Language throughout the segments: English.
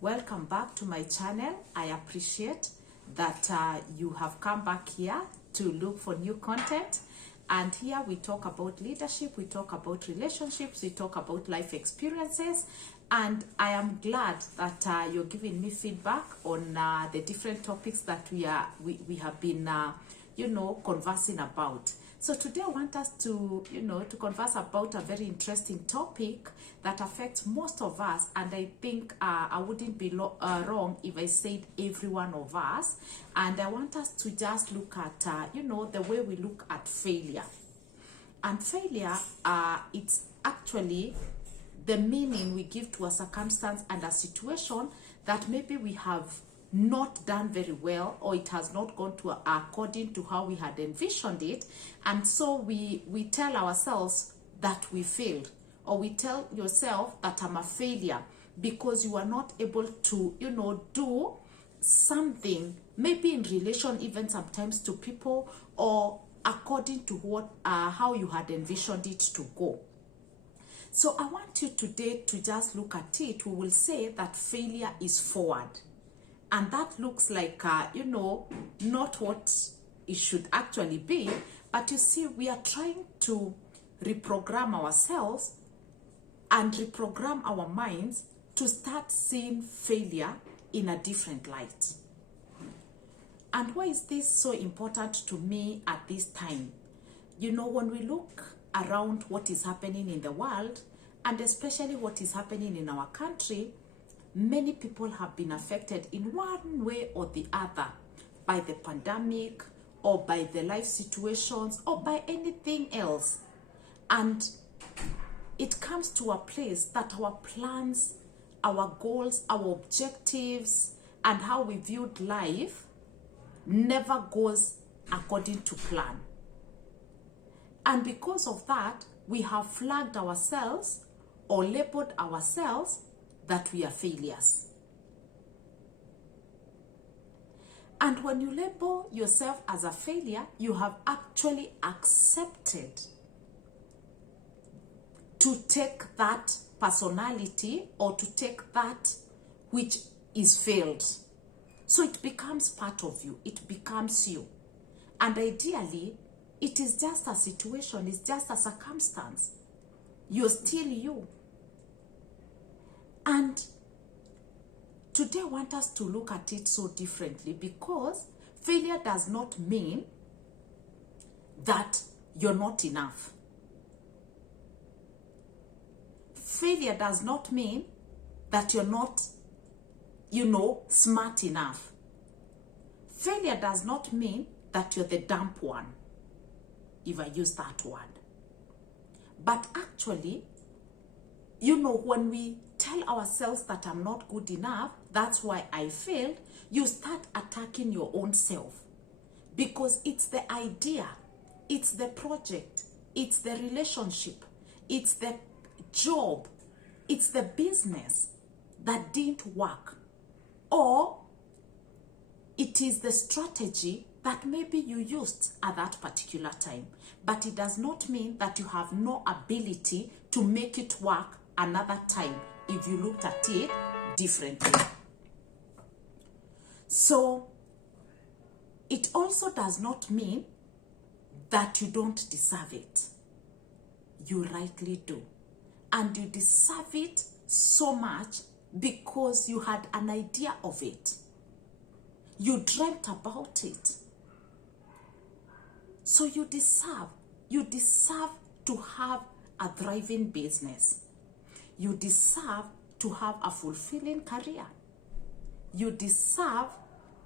Welcome back to my channel. I appreciate that you have come back here to look for new content. And here we talk about leadership, we talk about relationships, we talk about life experiences. And I am glad that you're giving me feedback on the different topics that we have been conversing about. So today I want us to converse about a very interesting topic that affects most of us, and I think I wouldn't be wrong if I said every one of us. And I want us to just look at the way we look at failure. And failure, it's actually the meaning we give to a circumstance and a situation that maybe we have not done very well, or it has not gone to according to how we had envisioned it, and so we tell ourselves that we failed, or we tell yourself that I'm a failure because you are not able to do something, maybe in relation even sometimes to people, or according to what how you had envisioned it to go. So I want you today to just look at it. We will say that failure is forward. And that looks like, not what it should actually be. But you see, we are trying to reprogram ourselves and reprogram our minds to start seeing failure in a different light. And why is this so important to me at this time? When we look around what is happening in the world, and especially what is happening in our country, many people have been affected in one way or the other by the pandemic, or by the life situations, or by anything else. And it comes to a place that our plans, our goals, our objectives, and how we viewed life never goes according to plan. And because of that, we have flagged ourselves or labeled ourselves that we are failures. And when you label yourself as a failure, you have actually accepted to take that personality, or to take that which is failed. So it becomes part of you, it becomes you. And ideally, it is just a situation, it's just a circumstance. You're still you. And today I want us to look at it so differently, because failure does not mean that you're not enough. Failure does not mean that you're not, smart enough. Failure does not mean that you're the dumb one, if I use that word. But actually, when we tell ourselves that I'm not good enough, that's why I failed, you start attacking your own self. Because it's the idea, it's the project, it's the relationship, it's the job, it's the business that didn't work. Or it is the strategy that maybe you used at that particular time. But it does not mean that you have no ability to make it work another time if you looked at it differently. So it also does not mean that you don't deserve it. You rightly do. And you deserve it so much because you had an idea of it. You dreamt about it. So you deserve to have a thriving business. You deserve to have a fulfilling career. You deserve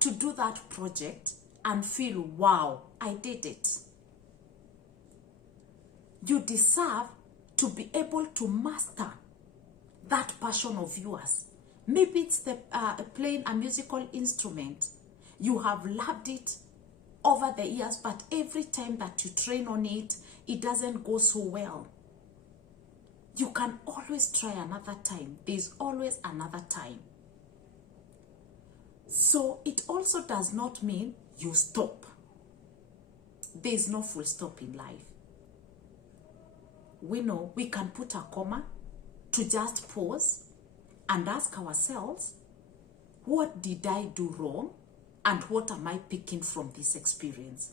to do that project and feel, wow, I did it. You deserve to be able to master that passion of yours. Maybe it's playing a musical instrument. You have loved it over the years, but every time that you train on it, it doesn't go so well. You can always try another time. There's always another time. So it also does not mean you stop. There's no full stop in life. We know we can put a comma to just pause and ask ourselves, what did I do wrong? And what am I picking from this experience?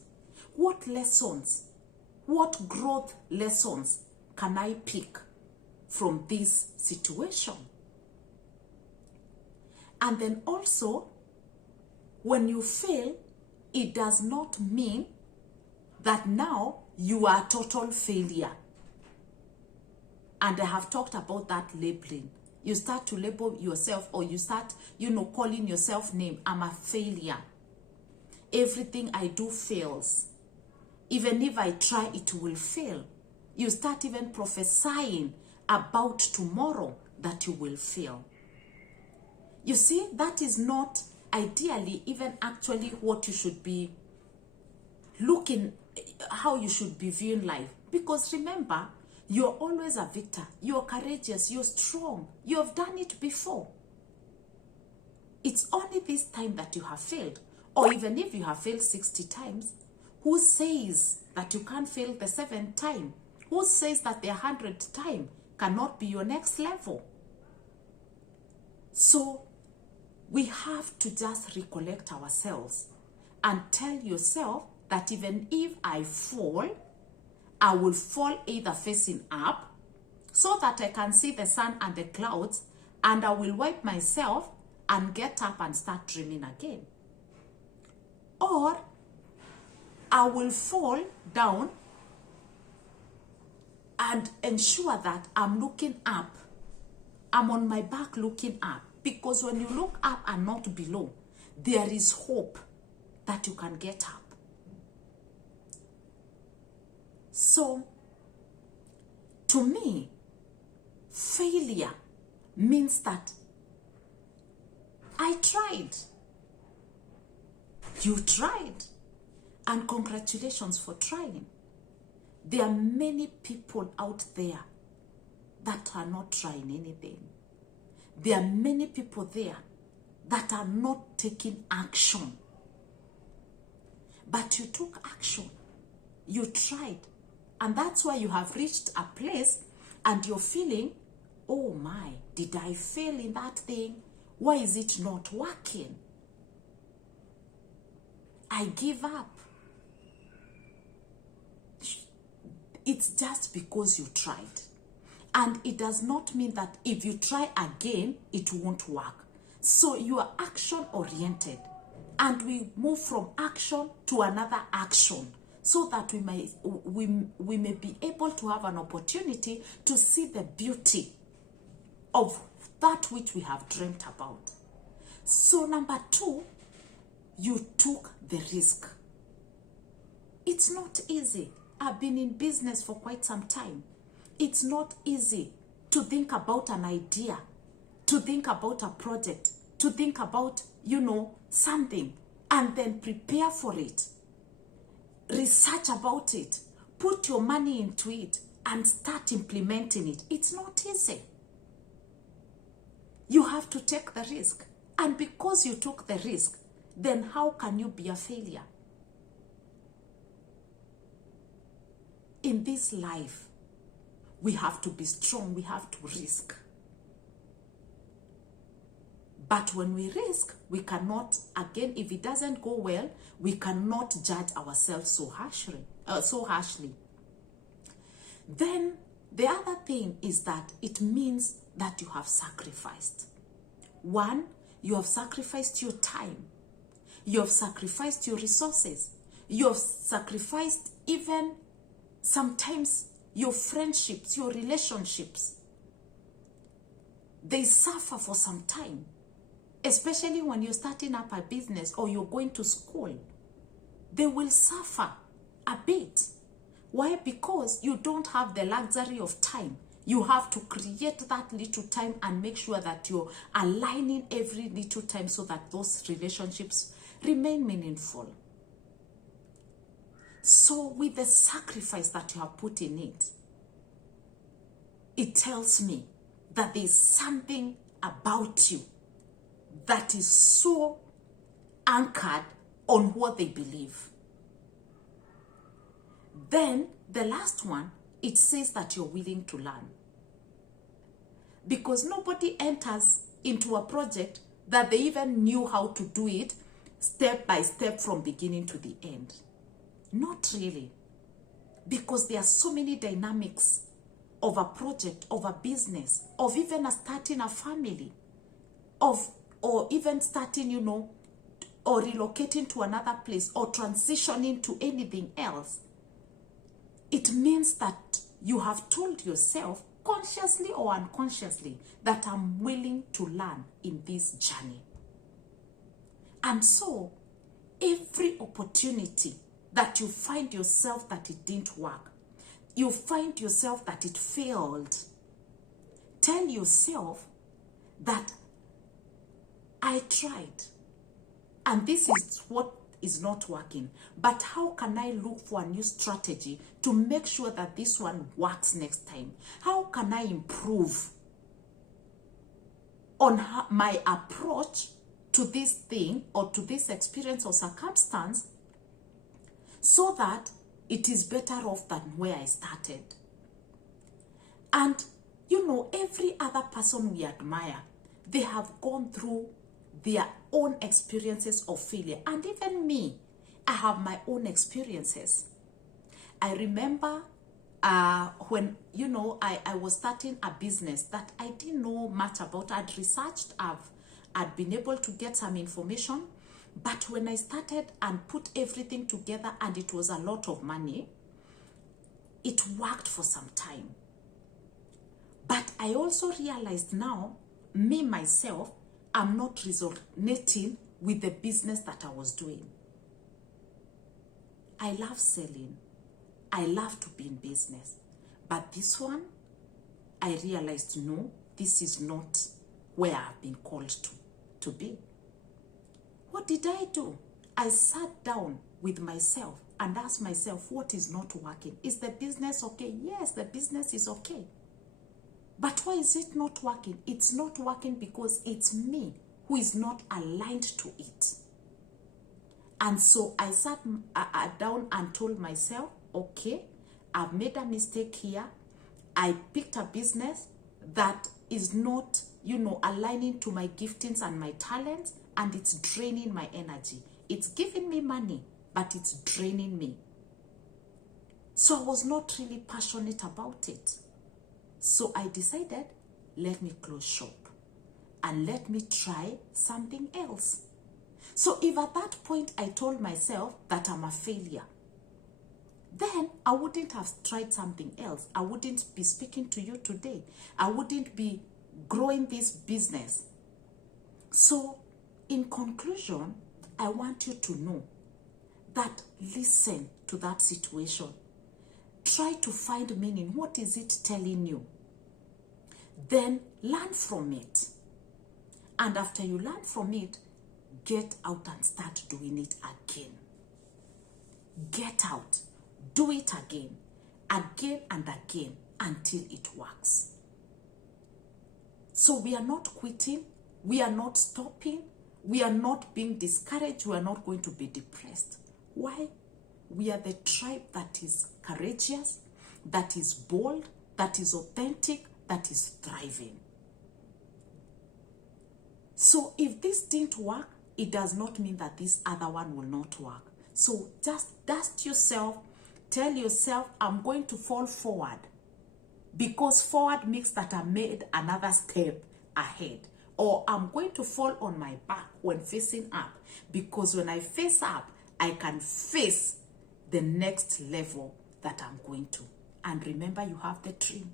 What lessons, what growth lessons can I pick from this situation? And then also, when you fail, it does not mean that now you are a total failure. And I have talked about that labeling. You start to label yourself, or you start, calling yourself name. I'm a failure. Everything I do fails. Even if I try, it will fail. You start even prophesying about tomorrow that you will fail. You see, that is not ideally even actually what you should be looking, how you should be viewing life. Because remember, you're always a victor. You're courageous. You're strong. You have done it before. It's only this time that you have failed. Or even if you have failed 60 times, who says that you can't fail the 7th time? Who says that the 100th time cannot be your next level? So we have to just recollect ourselves and tell yourself that even if I fall, I will fall either facing up so that I can see the sun and the clouds, and I will wipe myself and get up and start dreaming again. Or I will fall down and ensure that I'm looking up. I'm on my back looking up. Because when you look up and not below, there is hope that you can get up. So, to me, failure means that I tried. You tried. And congratulations for trying. There are many people out there that are not trying anything. There are many people there that are not taking action. But you took action. You tried. And that's why you have reached a place and you're feeling, oh my, did I fail in that thing? Why is it not working? I give up. It's just because you tried. And it does not mean that if you try again, it won't work. So you are action oriented. And we move from action to another action, so that we may be able to have an opportunity to see the beauty of that which we have dreamt about. So number 2, you took the risk. It's not easy. I've been in business for quite some time. It's not easy to think about an idea, to think about a project, to think about, something, and then prepare for it. Research about it. Put your money into it and start implementing it. It's not easy. You have to take the risk. And because you took the risk, then how can you be a failure? In this life, we have to be strong. We have to risk. But when we risk, we cannot, again, if it doesn't go well, we cannot judge ourselves so harshly. Then the other thing is that it means that you have sacrificed. 1, you have sacrificed your time. You have sacrificed your resources. You have sacrificed even sometimes your friendships, your relationships. They suffer for some time. Especially when you're starting up a business or you're going to school. They will suffer a bit. Why? Because you don't have the luxury of time. You have to create that little time and make sure that you're aligning every little time so that those relationships remain meaningful. So with the sacrifice that you have put in it, it tells me that there's something about you that is so anchored on what they believe. Then the last one, it says that you're willing to learn. Because nobody enters into a project that they even knew how to do it step by step from beginning to the end. Not really. Because there are so many dynamics of a project, of a business, of even starting a family, or even starting, or relocating to another place, or transitioning to anything else. It means that you have told yourself, consciously or unconsciously, that I'm willing to learn in this journey. And so, every opportunity that you find yourself that it didn't work, you find yourself that it failed, tell yourself that I tried, and this is what is not working, but how can I look for a new strategy to make sure that this one works next time? How can I improve on my approach to this thing or to this experience or circumstance so that it is better off than where I started? And every other person we admire, they have gone through their own experiences of failure. And even me, I have my own experiences. I remember when, I was starting a business that I didn't know much about. I'd researched, I'd been able to get some information. But when I started and put everything together, and it was a lot of money, it worked for some time. But I also realized now, me, myself, I'm not resonating with the business that I was doing. I love selling. I love to be in business. But this one, I realized, no, this is not where I've been called to be. What did I do? I sat down with myself and asked myself, what is not working? Is the business okay? Yes, the business is okay. But why is it not working? It's not working because it's me who is not aligned to it. And so I sat down and told myself, okay, I've made a mistake here. I picked a business that is not, aligning to my giftings and my talents, and it's draining my energy. It's giving me money, but it's draining me. So I was not really passionate about it. So I decided, let me close shop and let me try something else. So if at that point I told myself that I'm a failure, then I wouldn't have tried something else. I wouldn't be speaking to you today. I wouldn't be growing this business. So in conclusion, I want you to know that listen to that situation. Try to find meaning. What is it telling you? Then learn from it. And after you learn from it, get out and start doing it again. Get out. Do it again and again until it works. So we are not quitting. We are not stopping. We are not being discouraged. We are not going to be depressed. Why? We are the tribe that is courageous, that is bold, that is authentic, that is thriving. So if this didn't work, it does not mean that this other one will not work. So just dust yourself. Tell yourself, I'm going to fall forward. Because forward means that I made another step ahead. Or I'm going to fall on my back when facing up. Because when I face up, I can face the next level that I'm going to. And remember, you have the dream.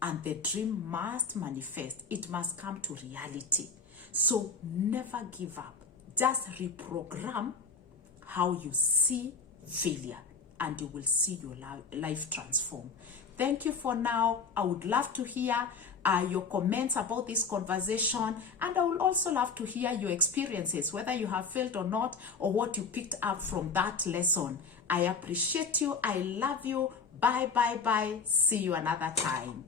And the dream must manifest. It must come to reality. So never give up. Just reprogram how you see failure. And you will see your life transform. Thank you for now. I would love to hear your comments about this conversation. And I would also love to hear your experiences, whether you have failed or not, or what you picked up from that lesson. I appreciate you. I love you. Bye, bye, bye. See you another time.